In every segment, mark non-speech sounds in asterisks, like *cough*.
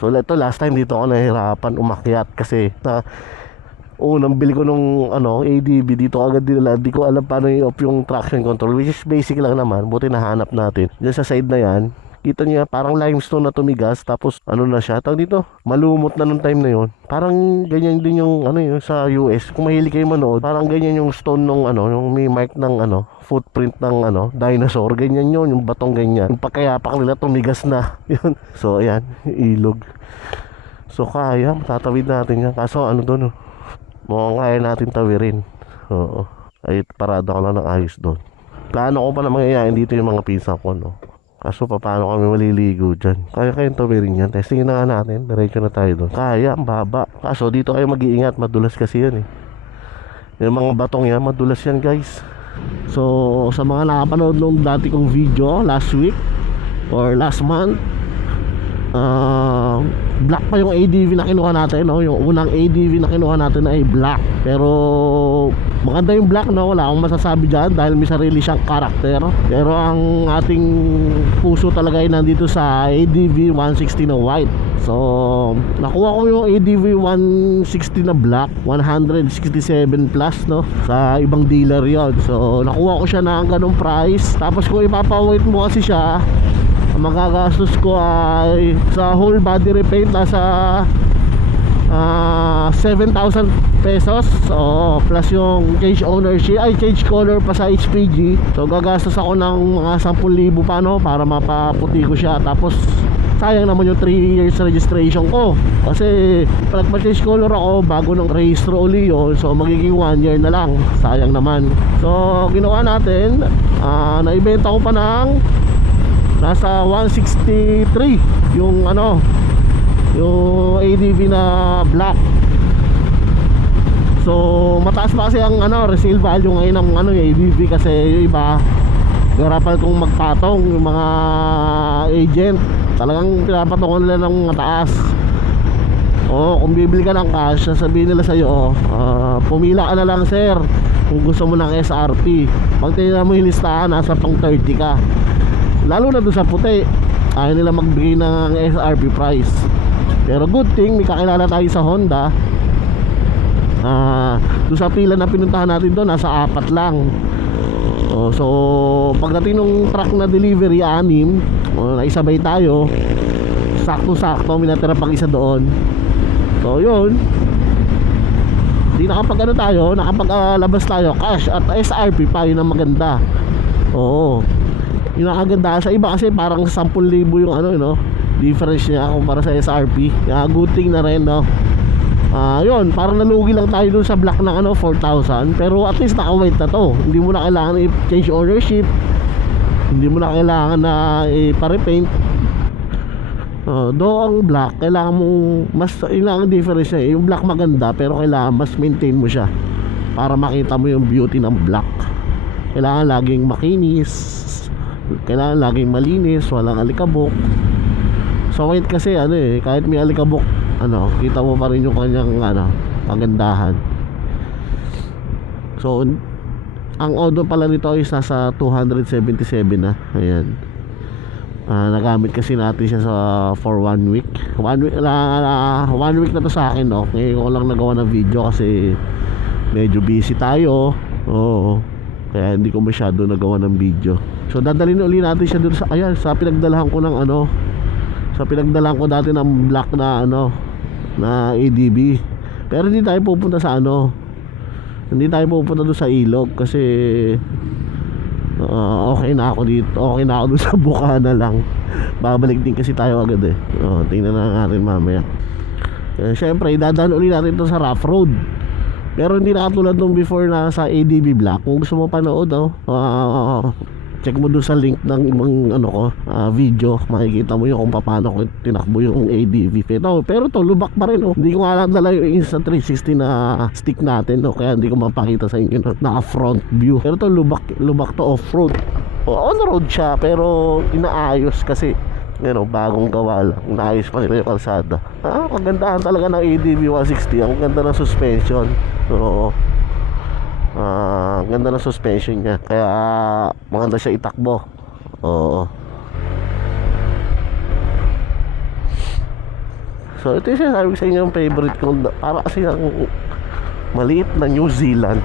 So ito last time dito ako nahirapan umakyat kasi na unang bili ko nung ano ADB dito agad dinala. Di ko alam paano i-off yung traction control which is basic lang naman. Buti nahanap natin. Dyan sa side na yan kita niya parang limestone na tumigas tapos ano na siya tawag dito malumot na nung time na yon parang ganyan din yung ano yun sa US kung mahilig kayo manood parang ganyan yung stone nung ano yung may mark ng ano footprint ng ano dinosaur. Ganyan yun yung batong ganyan. Yung pagkayapak nila tumigas na. *laughs* Yun. So ayan ilog. So kaya tatawid natin yan. Kaso ano doon oh, mukhang kaya natin tawirin. Oo. Ay parada ko lang ng ayos doon plano ko pa na mangyayain dito yung mga pinsa ko no Kaso pa paano kami maliligo dyan? Kaya kayong tawirin yan. Testingin na nga natin. Diretso na tayo doon. Kaya, ang baba. Kaso dito kayo mag-iingat. Madulas kasi yan eh. Yung mga batong yan, madulas yan guys. So, sa mga nakapanood nung dati kong video last week or last month, uh, black pa yung ADV na kinuha natin no? yung unang ADV na kinuha natin ay black. Pero maganda yung black no? Wala akong masasabi dyan dahil may sarili siyang karakter. Pero ang ating puso talaga ay nandito sa ADV 160 na white. So nakuha ko yung ADV 160 na black 167 plus no? Sa ibang dealer yon so nakuha ko siya na ang ganong price. Tapos kung ipapawait mo kasi siya magagastos ko ay sa whole body repaint nasa ah, 7,000 pesos. So plus yung cage ownership ay cage color pa sa HPG so gagastos ako ng mga 10,000 pa no para mapaputi ko siya. Tapos sayang naman yung 3 years registration ko. Kasi pag change color ako bago ng rehistro uli yun so magiging 1 year na lang. Sayang naman. So ginawa natin ah, naibenta ko pa ng nasa 163 yung ano yung ADV na black so mataas pa kasi ang ano resale value ngayon ng ano yung ADV kasi yung iba garapal kong magpatong yung mga agent talagang pinapatungan nila ng mataas Oo, kung bibili ka ng cash, sasabihin nila sa'yo, oh, ah, pumila ka na lang sir kung gusto mo ng SRP. Pag tinignan mo yung listahan, nasa pang 30 ka. Lalo na doon sa puti, ayaw nila magbigay ng SRP price. Pero good thing, may kakilala tayo sa Honda. Ah, doon sa pila na pinuntahan natin doon, nasa apat lang. Oh, so, pagdating ng truck na delivery, anim, oh, naisabay tayo. Sakto-sakto, may natira pang isa doon. So, yun. Di nakapag ano tayo, nakapag-labas tayo, cash at SRP pa, yun ang maganda. Oo. Yun ang maganda. Sa iba kasi parang 10,000 yung ano, no? Difference niya kumpara sa SRP. Kaya good thing na rin, no? Ah, yun, parang nalugi lang tayo dun sa black ng ano, 4,000. Pero at least naka-white na to. Hindi mo na kailangan i-change ownership. Hindi mo na kailangan na i-repaint. Uh, do ang black, kailangan mo mas yun lang ang difference niya. Yung black maganda pero kailangan mas maintain mo siya para makita mo yung beauty ng black. Kailangan laging makinis. Kailangan laging malinis, walang alikabok. So white kasi ano eh, kahit may alikabok, ano, kita mo pa rin yung kanyang ano, kagandahan. So ang odo pala nito is nasa 277 na. Ayan. Ah, nagamit kasi natin siya sa for one week. One week na one week na to sa akin, no. Ngayon ko lang nagawa ng video kasi medyo busy tayo. Oo. Kaya hindi ko masyado nagawa ng video. So dadalhin uli natin siya doon sa ayan, sa pinagdalahan ko ng ano. Sa pinagdalahan ko dati ng black na ano na ADB. Pero hindi tayo pupunta sa ano. Hindi tayo pupunta doon sa ilog kasi Ah, okay na ako dito okay na ako dun sa Bukana lang babalik din kasi tayo agad eh oh, tingnan na natin mamaya eh, syempre idadaan ulit natin to sa rough road pero hindi na katulad nung before na sa ADB Black. Kung gusto mo panood oh, ah, check mo dun sa link ng ibang ano ko ah, video. Makikita mo yung kung paano ko tinakbo yung ADV pero, pero to lubak pa rin oh. hindi ko lang dala yung Insta 360 na stick natin oh. kaya hindi ko mapakita sa inyo naka front view. Pero to lubak, lubak to off road oh, on road siya pero inaayos kasi you know, bagong gawa lang inaayos pa nila yung kalsada ah, kagandahan talaga ng ADV 160 ang ganda ng suspension oo Ah, ganda ng suspension niya. Kaya maganda siya itakbo. Oo. So ito yung sinasabi ko sa inyo yung favorite ko. Para kasi ang maliit na New Zealand. *laughs*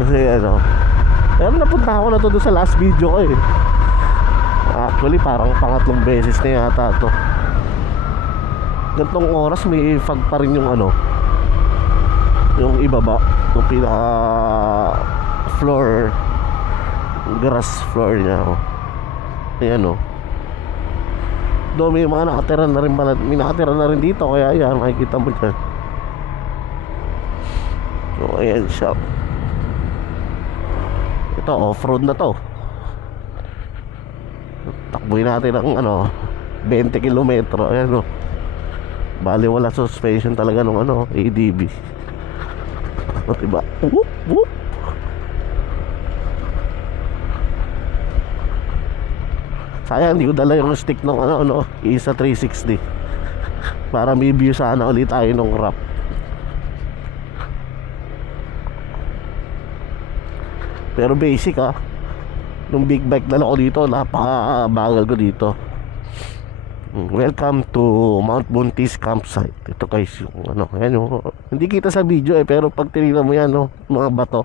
kasi ano, pero napunta ako na to sa last video ko eh. Actually parang pangatlong beses na yata to. Gantong oras may fog pa rin yung ano, yung ibaba, yung pinaka floor, grass floor niya. Oh. Ayan oh. Doon may mga nakatira na rin pala, may nakatira na rin dito kaya ayan, makikita mo dyan. So ayan siya. Ito off-road na to. Takbuhin natin ang ano, 20 kilometro. Ayan oh. Bali wala suspension talaga nung ano, ADB. O diba? Whoop, whoop. Sayang hindi ko dala yung stick ng ano, ano, isa 360 *laughs* Para may view sana ulit tayo nung wrap Pero basic ah Nung big bike dala ko dito Napakabagal ko dito. Welcome to Mount Buntis Campsite. Ito guys yung ano Ayan yung Hindi kita sa video eh Pero pag tinignan mo yan no, Mga bato.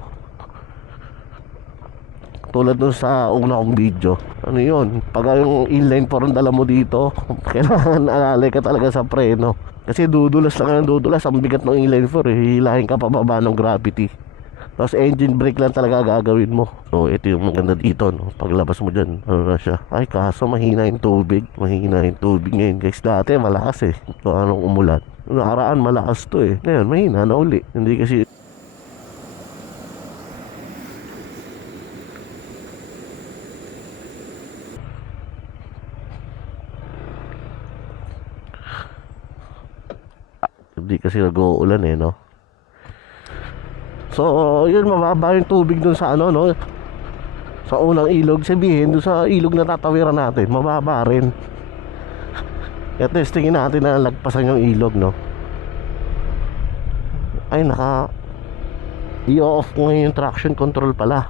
Tulad dun sa una kong video. Ano yun? Pag yung inline four ang dala mo dito *laughs* kailangan alalay ka talaga sa preno. Kasi dudulas lang ang dudulas ang bigat ng inline four eh. Hihilahin ka pababa ng gravity tapos engine brake lang talaga gagawin mo. So ito yung maganda dito no? Paglabas mo dyan ano na siya? Ay kaso mahina yung tubig. Mahina yung tubig ngayon guys. Dati malakas eh. Ito anong umulan? Nakaraan malakas to eh. Ngayon mahina na uli. Hindi kasi Hindi kasi nag-uulan eh, no? So, yun, mababa yung tubig dun sa ano, no? Sa unang ilog, sabihin, dun sa ilog na tatawiran natin, mababa rin. *laughs* Kaya testingin natin na lagpasan yung ilog, no? Ay, naka... I-off ko ngayon yung traction control pala.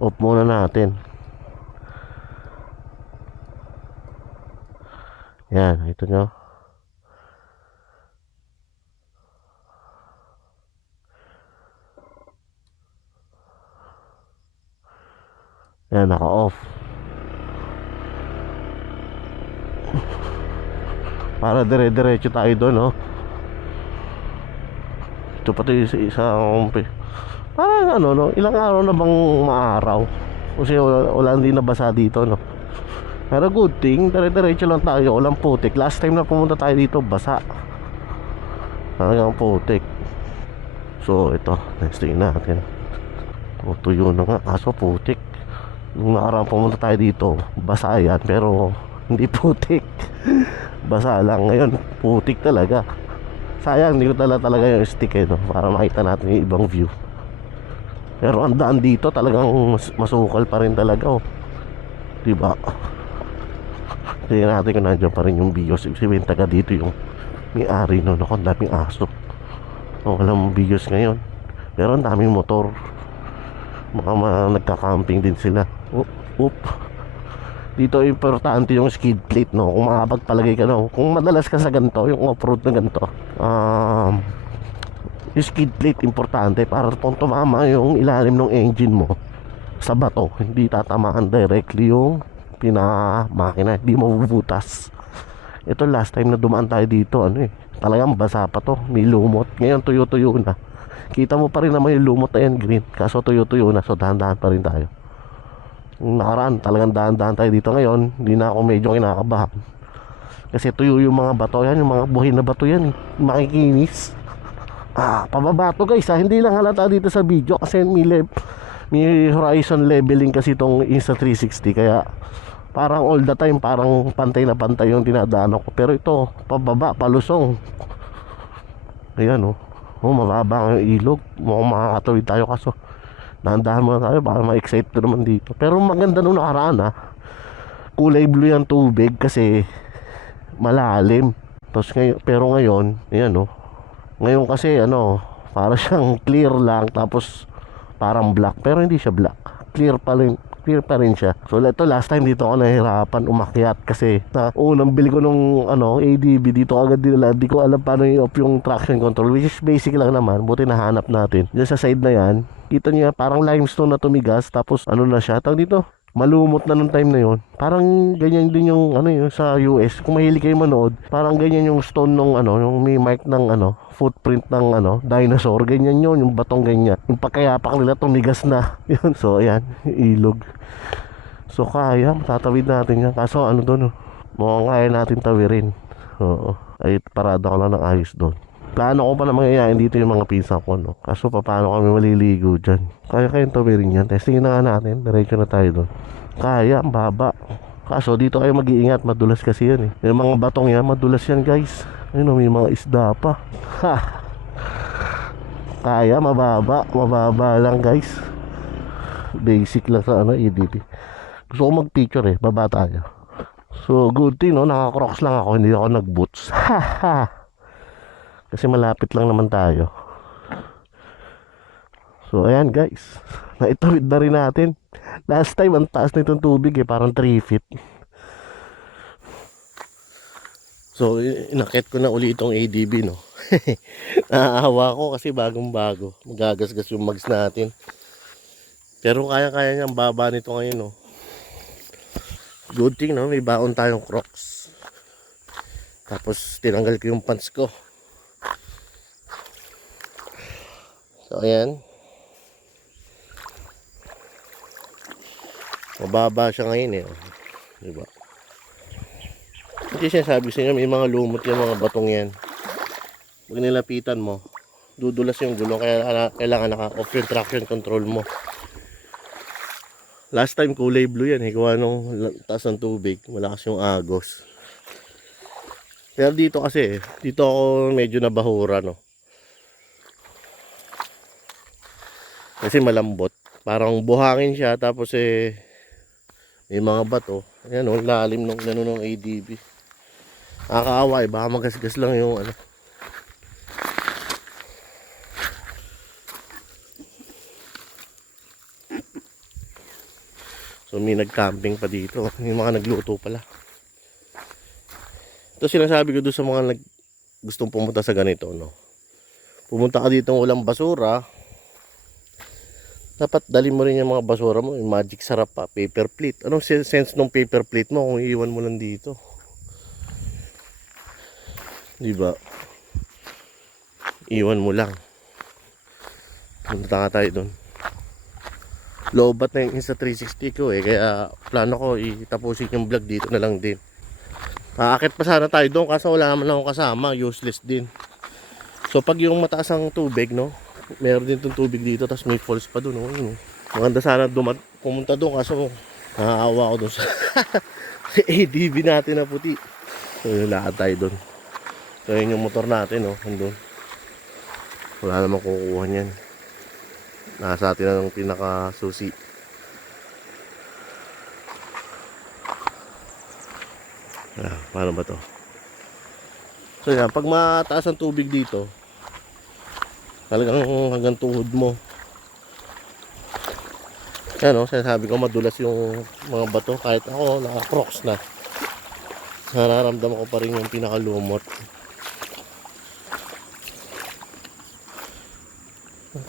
Off muna natin. Yan, ito nyo. Yan, naka-off. Para dire-diretso tayo doon, no? Ito pati isa isang Parang ano, no? Ilang araw na bang maaraw? Kasi wala, wala hindi nabasa dito, no? Pero good thing, dire-diretso lang tayo, walang putik. Last time na pumunta tayo dito, basa. Talagang putik. So, ito, next thing natin. O, tuyo na nga, kaso putik. Nung nakaraan pumunta tayo dito, basa yan, pero hindi putik. *laughs* basa lang. Ngayon, putik talaga. Sayang, hindi ko tala talaga yung stick eh, no? para makita natin yung ibang view. Pero ang daan dito talagang mas- masukal pa rin talaga, oh. Diba? Tingnan natin kung nandiyan pa rin yung bios. Sabihin, taga dito yung may-ari no. Naku, ang daming aso. Oh, walang bios ngayon. Pero ang daming motor. Mga mga nagka-camping din sila. Oop, oop. Dito importante yung skid plate, no? Kung makapagpalagay ka, no? Kung madalas ka sa ganito, yung off-road na ganito, um, yung skid plate importante para kung tumama yung ilalim ng engine mo sa bato, hindi tatamaan directly yung pinamakina, hindi mabubutas. Ito last time na dumaan tayo dito, ano eh, talagang basa pa to, may lumot. Ngayon tuyo-tuyo na. Kita mo pa rin naman yung lumot na yan green, kaso tuyo-tuyo na, so dahan-dahan pa rin tayo. Yung nakaraan, talagang dahan-dahan tayo dito ngayon, hindi na ako medyo kinakabahan. Kasi tuyo yung mga bato yan, yung mga buhay na bato yan eh, makikinis. *laughs* Ah, pababa to guys ha, hindi lang halata dito sa video kasi may, lev- may horizon leveling kasi itong Insta360 kaya parang all the time parang pantay na pantay yung dinadaan ko. Pero ito pababa palusong. Ayan oh. Oh mababa ang ilog. Mukhang makakatawid tayo kaso dahan-dahan muna tayo baka ma-excite ko naman dito. Pero maganda nung nakaraan ha kulay blue yung tubig kasi malalim. Tapos ngayon, pero ngayon ayan oh. Ngayon kasi ano para siyang *laughs* clear lang tapos parang black. Pero hindi siya black. Clear pa rin clear pa rin siya. So ito last time dito ako nahihirapan umakyat kasi na unang bili ko nung ano ADB dito agad dinala. Di ko alam paano i-off yung traction control which is basic lang naman. Buti nahanap natin. Diyan sa side na yan, kita niya parang limestone na tumigas tapos ano na siya tawag dito malumot na nung time na yon parang ganyan din yung ano yun sa US kung mahilig kayo manood parang ganyan yung stone nung ano yung may mark ng ano footprint ng ano dinosaur. Ganyan yun yung batong ganyan. Yung pagkayapak nila tumigas na. *laughs* Yun so ayan ilog. So kaya matatawid natin yan. Kaso ano doon oh, mukhang kaya natin tawirin. Oo ay parada ko lang ng ayos doon plano ko pa na mangyayain dito yung mga pinsa ko no? Kaso pa paano kami maliligo dyan? Kaya kayong tawirin yan. Testing na nga natin. Diretso na tayo doon kaya ang baba. Kaso dito kayo mag-iingat. Madulas kasi yan eh. Yung mga batong yan. Madulas yan guys. Ayun may mga isda pa. Ha! Kaya mababa. Mababa lang guys. Basic lang sa ano EDP gusto ko mag picture eh. Baba tayo. So good thing no? Naka crocs lang ako. Hindi ako nag boots ha ha kasi malapit lang naman tayo. So ayan guys. Naitawid na rin natin. Last time ang taas na itong tubig eh. Parang 3 feet. So inakit ko na uli itong ADB no. *laughs* Naahawa ko kasi bagong bago. Magagasgas yung mags natin. Pero kaya-kaya niyang baba nito ngayon no. Good thing no. May baon tayong crocs. Tapos tinanggal ko yung pants ko. So, ayan. Mababa siya ngayon eh. oh. Diba? Hindi siya sabi sa inyo, may mga lumot yung mga batong yan. Pag nilapitan mo, dudulas yung gulong, kaya kailangan naka-off yung traction control mo. Last time kulay blue yan. Gawa nung taas ng tubig, malakas yung agos. Pero dito kasi, dito ako medyo nabahura, no. Kasi malambot. Parang buhangin siya tapos eh may mga bato. Ayan o, lalim nung gano'n ng ADB. Nakakaawa eh, baka magasgas lang yung ano. So may nag-camping pa dito. May mga nagluto pala. Ito sinasabi ko doon sa mga nag gustong pumunta sa ganito, no. Pumunta ka dito ng walang basura, dapat dali mo rin yung mga basura mo, yung magic sarap pa, paper plate. Anong sen- sense ng paper plate mo kung iiwan mo lang dito? Di ba? Iwan mo lang. Punta ka tayo doon. Lobat na yung Insta 360 ko eh, kaya plano ko itapusin yung vlog dito na lang din. Aakit pa sana tayo doon kaso wala naman akong kasama, useless din. So pag yung mataas ang tubig, no, meron din tong tubig dito tapos may falls pa doon oh, yun, oh. maganda sana dumat pumunta doon kaso naaawa ako doon sa *laughs* ADB natin na puti. So yun lakad tayo doon so yun yung motor natin oh, andun wala namang kukuha niyan. Nasa atin na ng pinaka susi ah, paano ba to? So yan pag mataas ang tubig dito talagang hanggang tuhod mo. Yan o, sinasabi ko madulas yung mga bato. Kahit ako naka crocs na. Nararamdaman ko pa rin yung pinakalumot.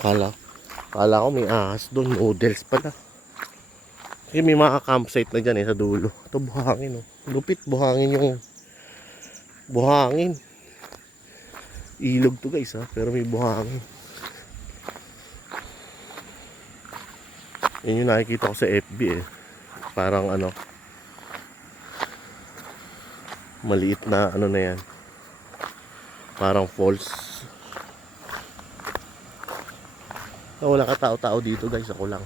Kala kala ko may ahas doon noodles pala. Kasi may mga campsite na dyan eh sa dulo. Ito buhangin o lupit buhangin yung buhangin. Ilog to guys ha pero may buhangin yun yung nakikita ko sa FB eh. Parang ano maliit na ano na yan. Parang falls oh, wala ka tao-tao dito guys. Ako lang.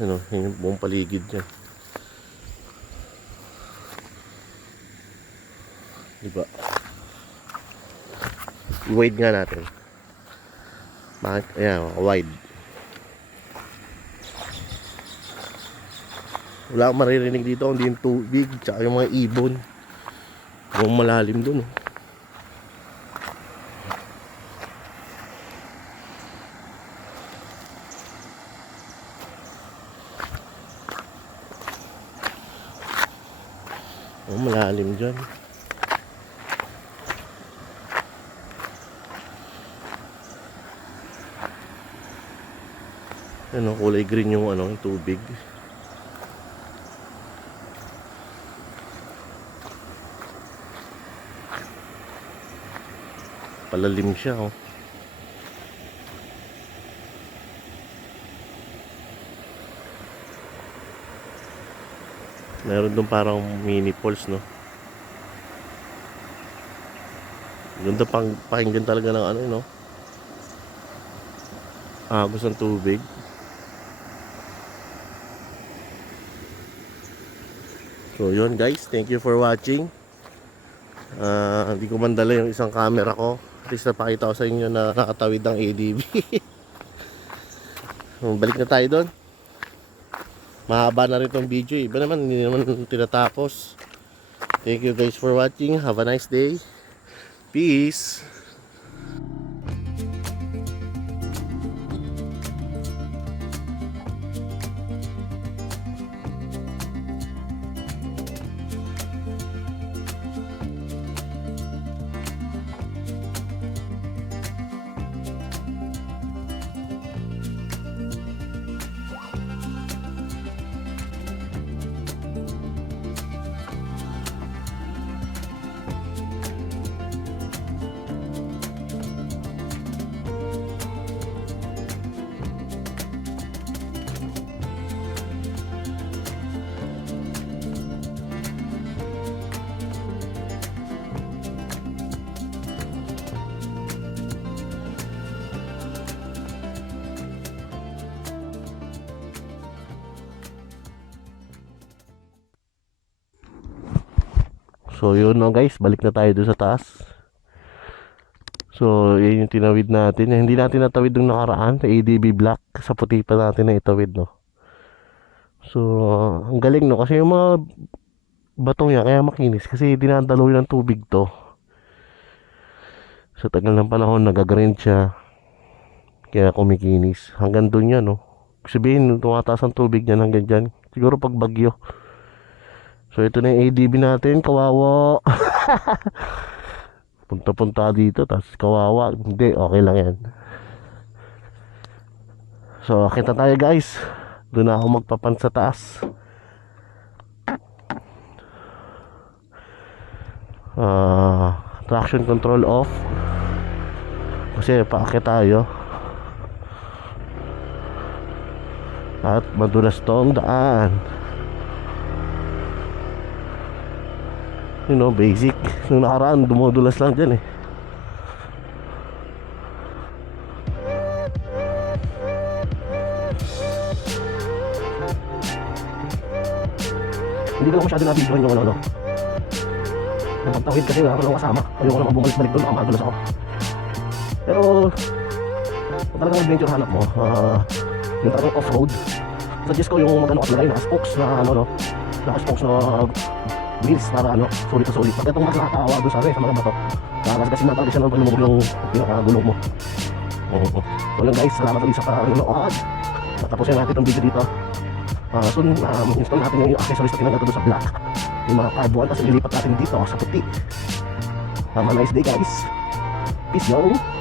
Ano yun yung buong paligid dyan. Diba? I-wide nga natin. Bakit? Ayan wide wala akong maririnig dito kundi yung tubig tsaka yung mga ibon yung malalim dun oh. Oh, malalim dyan. Ano, kulay green yung ano, yung tubig. Palalim siya, oh. Meron doon parang mini falls, no? Ganda pang pakinggan talaga ng ano, no? Agos ng tubig. So, yun guys. Thank you for watching. Ah, hindi ko man dala yung isang camera ko. Least napakita ko sa inyo na nakatawid ang ADV. Um, *laughs* Balik na tayo doon. Mahaba na rin tong video eh. Iba naman, hindi naman tinatapos. Thank you guys for watching. Have a nice day. Peace. So yun no guys, balik na tayo doon sa taas. So yun yung tinawid natin. Hindi natin natawid yung nakaraan sa ADB Black. Sa puti pa natin na itawid no. So ang galing no kasi yung mga batong yan kaya makinis kasi dinadaloy ng tubig to. Sa tagal ng panahon nagagrind siya. Kaya kumikinis. Hanggang doon yan no. Sabihin, tumataas ang tubig niyan hanggang dyan. Siguro pag bagyo. So ito na yung ADB natin, kawawa. *laughs* Punta-punta dito, tapos kawawa. Hindi, okay lang yan. So, kita tayo guys. Doon na ako magpapan sa taas. Ah, traction control off. Kasi paakit tayo. At madulas tong daan. You know, basic. Nung nakaraan, dumudulas lang dyan eh. Hindi ko lang masyado nabidyohan yung ano-ano. Napagtawid kasi wala ko lang kasama. Ayoko naman bumalik-balik doon, baka madulas ako. Pero, kung talagang adventure hanap mo, ah, yung talagang off-road, suggest ko yung magano katlagay, naka-spokes na ano no, naka-spokes na wheels para ano, sulit na sulit. Pag itong mas nakakawa doon sa rin, sa mga bato, kakasgasin na talaga siya ng panumog yung pinakagulong mo. Oo. So lang guys, salamat ulit sa panonood. Tatapusin natin itong video dito. Ah, soon, um, install natin yung accessories na tinanong doon sa black. Yung mga carbon, tapos ililipat natin dito sa puti. Have a nice day guys. Peace yo.